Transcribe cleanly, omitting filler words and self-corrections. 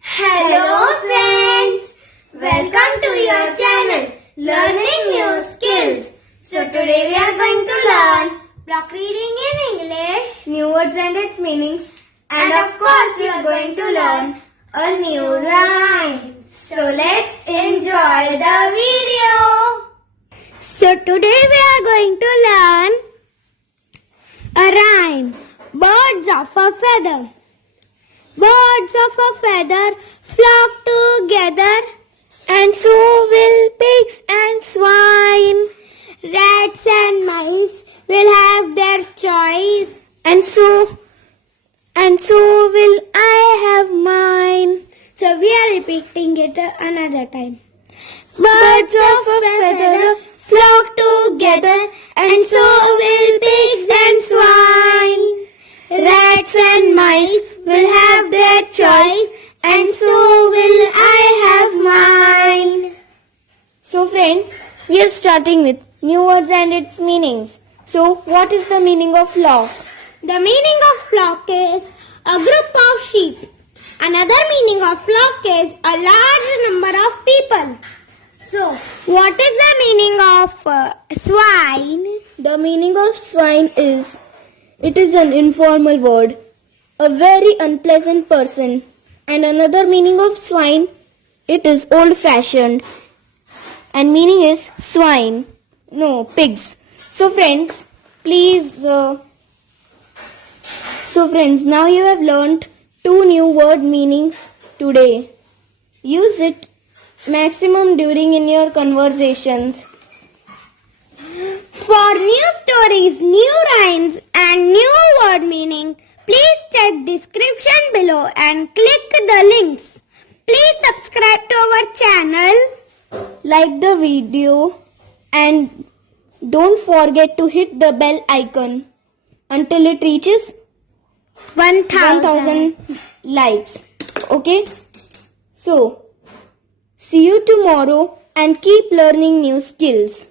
Hello friends! Welcome to your channel Learning New Skills. So today we are going to learn block reading in English, new words and its meanings, and of course we are going to learn a new rhyme. So let's enjoy the video. So today we are going to learn a rhyme. Birds of a feather. Birds of a feather flock together, and so will pigs and swine. Rats and mice will have their choice, and so will I have mine. So we are repeating it another time. Birds of a feather flock together, and so will pigs and swine. Rats and mice will have their choice, and so will I have mine. So friends, we are starting with new words and its meanings. So what is the meaning of flock? The meaning of flock is a group of sheep. Another meaning of flock is a large number of people. So what is the meaning of swine? The meaning of swine is it is an informal word, a very unpleasant person. And another meaning of swine, it is old-fashioned. And meaning is swine, no, pigs. So friends, now you have learnt 2 new word meanings today. Use it maximum during in your conversations. For new stories, new rhymes and new word meaning, please check description below and click the links. Please subscribe to our channel, like the video, and don't forget to hit the bell icon until it reaches 1000 likes. Okay? So, see you tomorrow and keep learning new skills.